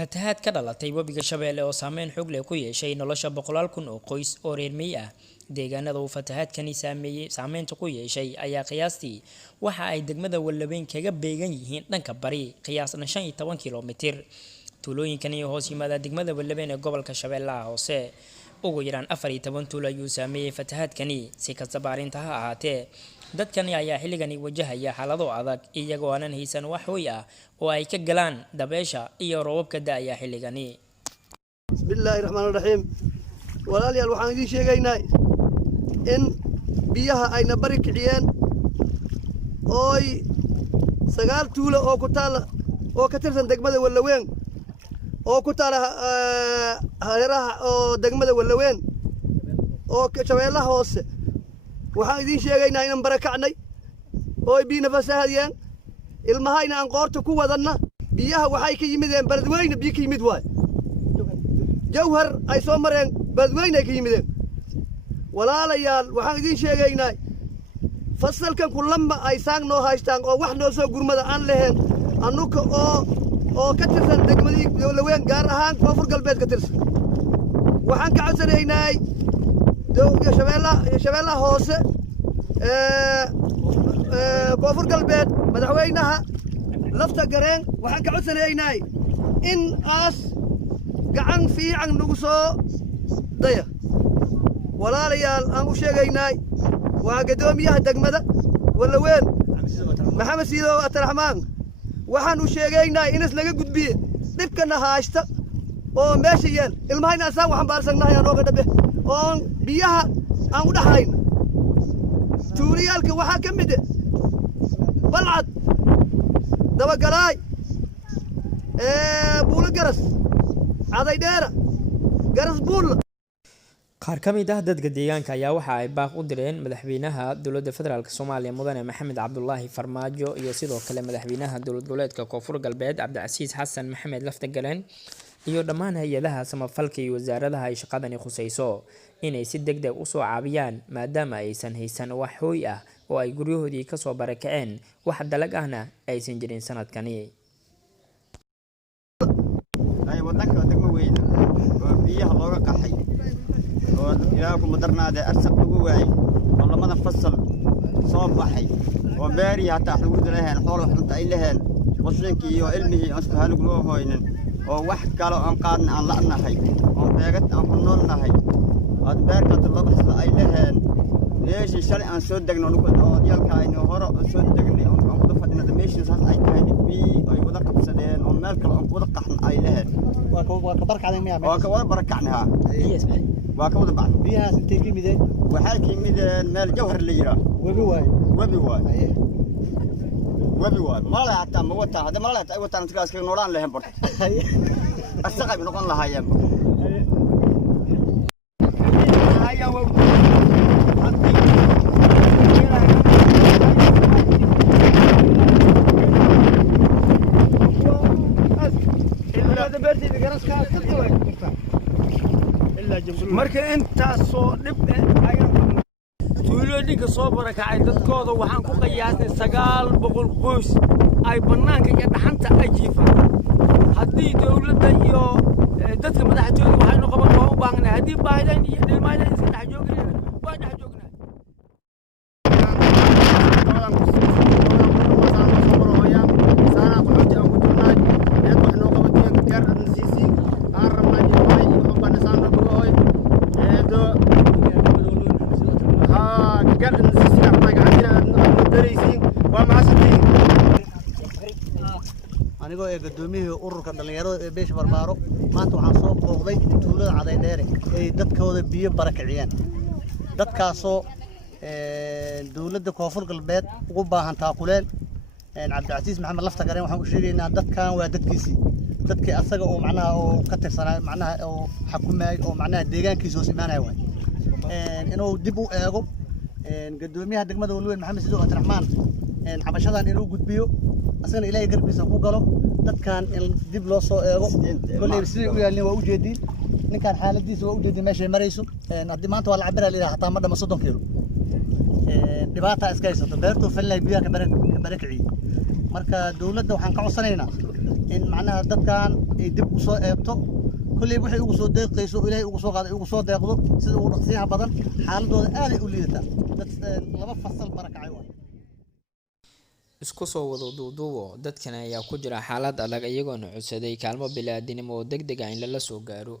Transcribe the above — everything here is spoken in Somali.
fatahaad ka dhalatay webiga Shabeelle oo saameyn xoog leh ku yeeshay nolosha boqolaal kun oo qoys oo reer miyi ah. Deegaanada uu fatahaadkani saameynta ku yeeshay ayaa qiyaastii waxa ay degmada Wallaweyn kaga beegan yihiin dhanka bari qiyaasna 15 kiiloomitir. Tuulooyinkani hoos yimaada degmada Wallaweyn ee gobolka Shabeellaha Hoose ugu yaraan 14 tuulo ayuu saameeyay fatahaadkani. Si kastaba arrinta ha ahaatee, dadkani ayaa xilligani wajahaya xaalado adag iyagoo aanan haysan wax hoy ah oo ay ka galaan dabeesha iyo roobabka da'aya xilligani. Bismillahir Rahmanir Rahiim. Walaalayaal waxaan idin sheegaynaa in biyaha ayna bari kiciyeen ooy 9 tuulo oo ku taala oo ka tirsan degmada Wallaweyn oo ku taala hareeraha oo degmada Wallaweyn oo ka Shabeellaha Hoose. waxaan idin sheegaynaa inaan barakacnay oo biina fasaahadiyeen ilmahayna aan qoorta ku wadanna. biyaha waxay ka yimideen Beledweyne biyo ka yimid waay jawhar ay soo mareen Beledweyne ay ka yimideen. walaalayaal waxaan idin sheegaynaa fasalkan kulama ay saang noo haystaan oo wax noo soo gurmada aan lahayn anuka oo ka tirsan degmadii Wallaweyn gaar ahaan Koonfur Galbeed ka tirsan. waxaan ka codsanaynaa dowladda Shabeellaha Hoose Koonfur Galbeed madaxweynaha lafta gareen waxaan ka codsanaynaa in aas gacan fiican nagu soo daya. walaalayaal aan u sheegaynaa waa gadoomiyaha degmada Wallaweyn Maxamed Siido Abdiraxmaan. waxaan u sheegaynaa in is laga gudbiyo dhibkana haysta oo meesha yeel ilmahayna asaan waxaan baarsanahay aan ooga dhabe oo biyaha aan u dhaxayna. tuuliyaalka waxaa ka mid ah Balcad, Dabagalaay, Buulo Garas, Caday Dheera, Garas Buulo. qaar ka mid ah dadka deegaanka ayaa waxa ay baaq u direen madaxweynaha dowladda federaalka Soomaaliya mudane Maxamed Cabdullaahi Farmaajo iyo sidoo kale madaxweynaha dowlad goboleedka Koonfur Galbeed Cabdicasiis Xasan Maxamed Laftagareen iyo dhammaan hay'adaha samafalka iyo wasaaradaha ay shaqadani khusayso inay si degdeg u soo caawiyaan maadaama aysan haysan wax hooy ah oo ay guryahoodii ka soo barakaceen wax dalag ahna aysan jirin sanadkani. ay wadanka degmo weyn oo biyaha looga qaxay oo ilaaha ku madarnaade arsaq ugu waayay oo lamada fasal soo baxay oo beeri hatta lagu dilayn xoolo xunta ay laheen washinkii iyo ilmihii aan isku halug loo hooynin oo wax kale aan qaadna aan la'nahay oo beegad aan ku noolnahay oo beerka talabada ay laheen leeshi shalay aan soo degno oo diyalka aynu hore soo degnay oo aan ku fadhina meeshiis haas ay tahay biyo ay wada qabsadeen oo meel kale aan ku wada qaxna ay laheen waa ka barkacday miyaa waa ka wada barakacnaa waa ka wada bacay biyahaas intee ka mideen waxay ka mideen meel jawhar la yiraahdo webi waay mala hatta ma wata hada mala ay wataan intaas ka noolaan lahayn bort asaqay noqon lahaayeen marka intaas soo dhib tuulooyinka soo barakacay dadkooda waxaan ku qiyaasnay 900 qoys ay banaanka iyo dhaxanta ajiifaan. haddii dawladda iyo dadka madaxtooyada waxaynu qaban u baahnaa haddii baahidan iyo dhilmaaydan iska dhex joognaa waa dhex joognaa. anigoo gudoomiyihii ururka dhalinyarada ee beesha barbaaro maanta waxaan soo booqday tuulada Caday Dheere ee dadkooda biyo barakiciyeen. dadkaasoo dowladda Koonfur Galbeed ugu baahan taakuleen Cabdicasiis Maxamed Laftagareen waxaan u sheegaynaa dadkan waa dadkiisii dadkii asaga oo macnaha oo ka tirsanaa macnaha oo xukuumay oo macnaha deegaankiisa oo simaanay way inuu dib u eego gudoomiyaha degmada Wallaweyn Maxamed Siido Abdiraxmaan cabashadan inuu gudbiyo asagana ilaahay garbiisa ku galo dadkan in dib loo soo eego kulay sidii u yaalin waa u jeedin ninkan xaaladiisa waa u jeedin meesha marayso haddii maanta waa la cabiraa ilaa hataa madama 30 kiilo dhibaata iska haysato beertu falay biyaha ka barakiciyay. marka dawladda waxaan ka codsanaynaa in macnaha dadkan ay dib u soo eebto kulli wixii ugu soo deeqayso ilaahay ugu soo qaaday ugu soo deeqdo sida ugu dhaqsiyaha badan xaaladooda aad ay u liidataa dad laba fasal barakacay waa isku soo wada duuduubo dadkan ayaa ku jira xaalad adag iyagoona codsaday kaalmo bini'aadanimo oo degdeg ah in lala soo gaaro.